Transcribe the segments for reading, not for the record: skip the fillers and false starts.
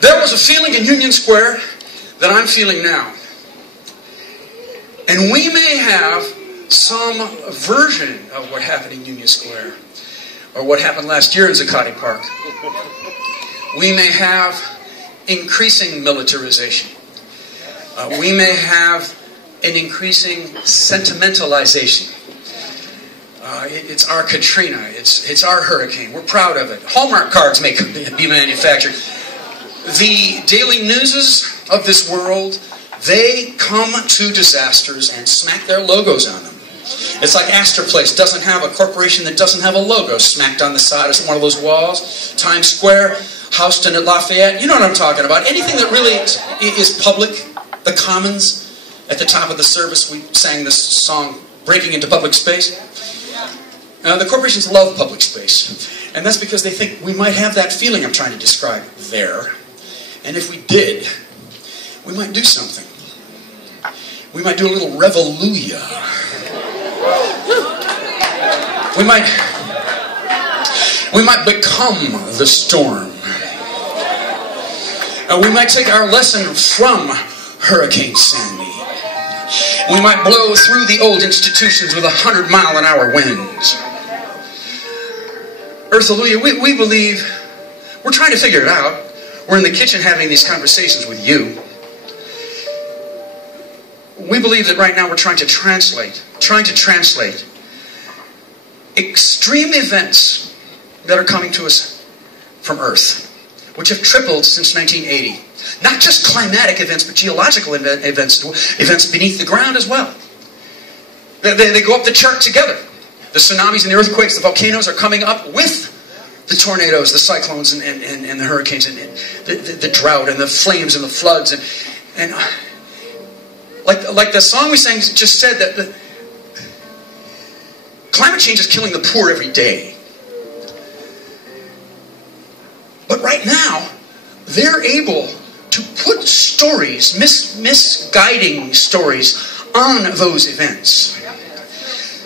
There was a feeling in Union Square that I'm feeling now. And we may have some version of what happened in Union Square, or what happened last year in Zuccotti Park. We may have increasing militarization. We may have an increasing sentimentalization. It's our Katrina. It's our hurricane. We're proud of it. Hallmark cards may be manufactured. The daily newses of this world, they come to disasters and smack their logos on them. It's like Astor Place doesn't have a corporation that doesn't have a logo smacked on the side of one of those walls. Times Square, Houston at Lafayette. You know what I'm talking about. Anything that really is public, the commons. At the top of the service, we sang this song, Breaking into Public Space. The corporations love public space. And that's because they think we might have that feeling I'm trying to describe there. And if we did, we might do something. We might do a little revolution. We might become the storm. We might take our lesson from Hurricane Sandy. We might blow through the old institutions with 100-mile-an-hour winds. Earthaluia, we believe, we're trying to figure it out. We're in the kitchen having these conversations with you. We believe that right now we're trying to translate extreme events that are coming to us from Earth, which have tripled since 1980. Not just climatic events, but geological events beneath the ground as well. They go up the chart together. The tsunamis and the earthquakes, the volcanoes are coming up with the tornadoes, the cyclones, and the hurricanes, and the drought, and the flames, and the floods. And like the song we sang just said, that the climate change is killing the poor every day. But right now, they're able to put stories, misguiding stories, on those events.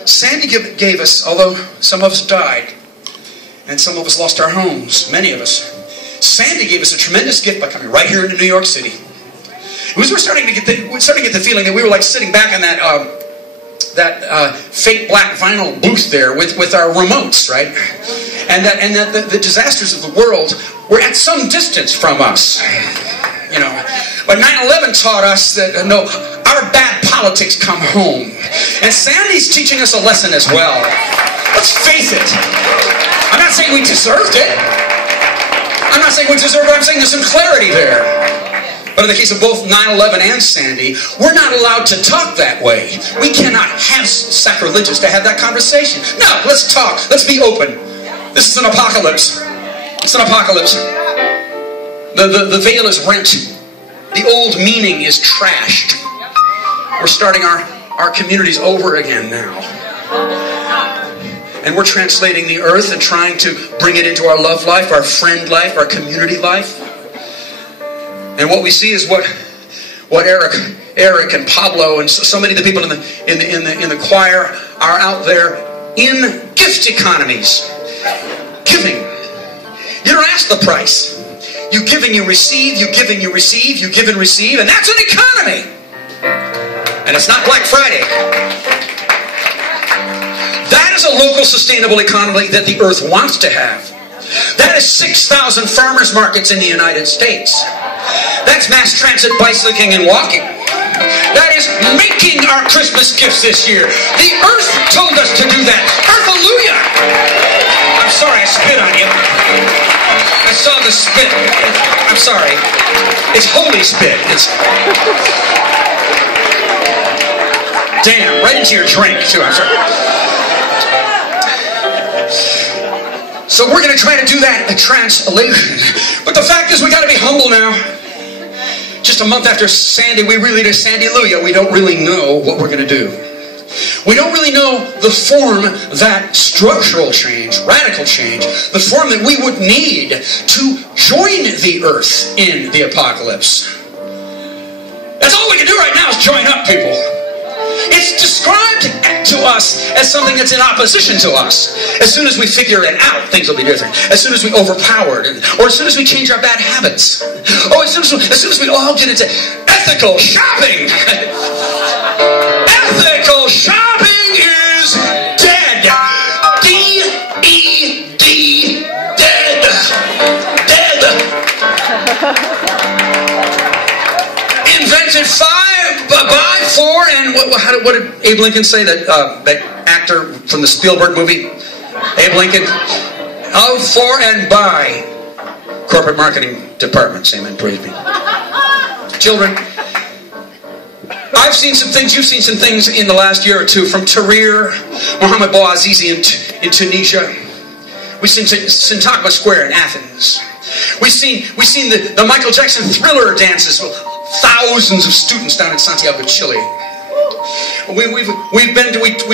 Sandy gave us, although some of us died, and some of us lost our homes, many of us, Sandy gave us a tremendous gift by coming right here into New York City. We're starting to get the feeling that we were like sitting back on that fake black vinyl booth there with our remotes, right? And that the disasters of the world were at some distance from us. You know, but 9/11 taught us that no, our bad politics come home, and Sandy's teaching us a lesson as well. Let's face it. I'm not saying we deserved it. I'm not saying we deserved it. I'm saying there's some clarity there. But in the case of both 9/11 and Sandy, we're not allowed to talk that way. We cannot have sacrilegious to have that conversation. No, let's talk. Let's be open. This is an apocalypse. It's an apocalypse. The veil is rent. The old meaning is trashed. We're starting our communities over again now. And we're translating the earth and trying to bring it into our love life, our friend life, our community life. And what we see is what Eric and Pablo and so many of the people in the choir are out there in gift economies. Giving. You don't ask the price. You give and you receive, you give and you receive, you give and receive, and that's an economy. And it's not Black Friday. That is a local sustainable economy that the earth wants to have. That is 6,000 farmers markets in the United States. That's mass transit, bicycling, and walking. That is making our Christmas gifts this year. The earth told us to do that. Earthaluia! I'm sorry I spit on you. I saw the spit. I'm sorry. It's holy spit. It's... Damn, right into your drink, too. I'm sorry. So we're going to try to do that, a translation. But the fact is, we got to be humble now. Just a month after Sandy, we really did Sandy-luia. We don't really know what we're going to do. We don't really know the form that structural change, radical change, the form that we would need to join the earth in the apocalypse. That's all we can do right now is join up, people. It's described to us as something that's in opposition to us. As soon as we figure it out, things will be different. As soon as we overpower it, or as soon as we change our bad habits. Oh, as soon as we all get into ethical shopping. Ethical shopping is dead. D-E-D. Dead. Dead. Invented buy, for, and what did Abe Lincoln say? That actor from the Spielberg movie, Abe Lincoln, of, for, and by corporate marketing departments. Amen. Praise be. Children, I've seen some things. You've seen some things in the last year or two from Tahrir, Mohammed Bouazizi in Tunisia. We've seen Syntagma Square in Athens. We've seen the Michael Jackson Thriller dances. Thousands of students down in Santiago, Chile. We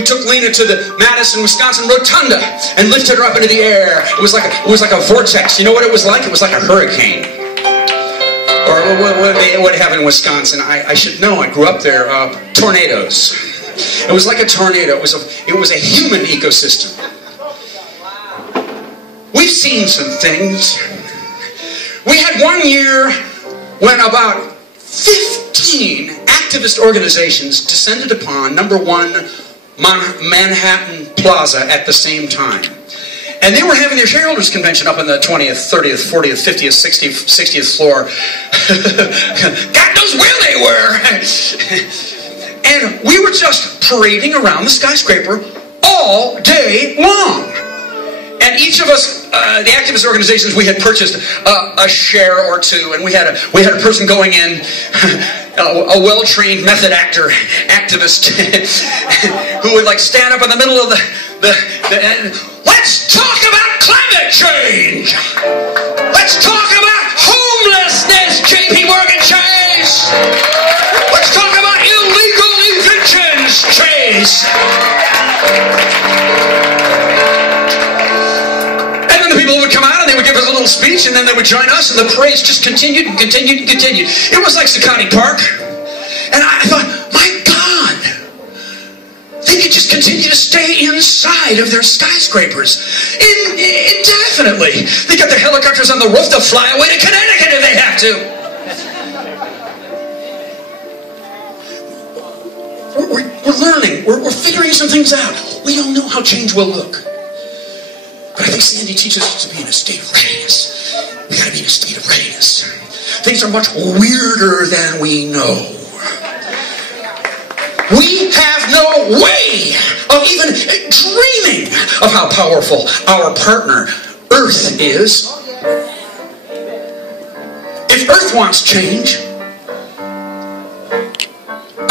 took Lena to the Madison, Wisconsin Rotunda and lifted her up into the air. It was like a vortex. You know what it was like? It was like a hurricane. Or what they have in Wisconsin? I should know. I grew up there. Tornadoes. It was like a tornado. It was a human ecosystem. We've seen some things. We had one year when about 15 activist organizations descended upon number 1 Manhattan Plaza at the same time. And they were having their shareholders convention up on the 20th, 30th, 40th, 50th, 60th floor. God knows where they were. And we were just parading around the skyscraper all day long. And each of us, the activist organizations, we had purchased a share or two, and we had a person going in, a well-trained method activist, who would like stand up in the middle of the let's talk about climate change. Let's talk about homelessness, J.P. Morgan Chase. Let's talk about illegal evictions, Chase. Would come out and they would give us a little speech, and then they would join us, and the praise just continued and continued and continued. It was like Zuccotti Park. And I thought, my God, they could just continue to stay inside of their skyscrapers indefinitely. They got their helicopters on the roof to fly away to Connecticut if they have to. We're learning. We're figuring some things out. We don't know how change will look. But I think Sandy teaches us to be in a state of readiness. We got to be in a state of readiness. Things are much weirder than we know. We have no way of even dreaming of how powerful our partner, Earth, is. If Earth wants change,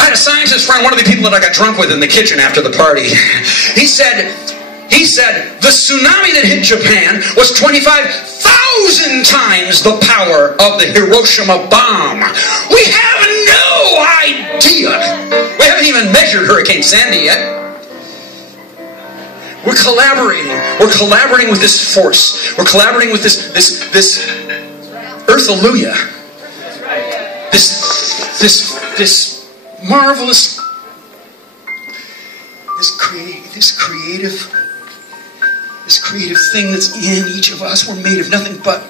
I had a scientist friend, one of the people that I got drunk with in the kitchen after the party. He said, the tsunami that hit Japan was 25,000 times the power of the Hiroshima bomb. We have no idea. We haven't even measured Hurricane Sandy yet. We're collaborating. We're collaborating with this force. We're collaborating with this Earth-alleluia. This marvelous, this creative thing that's in each of us. We're made of nothing but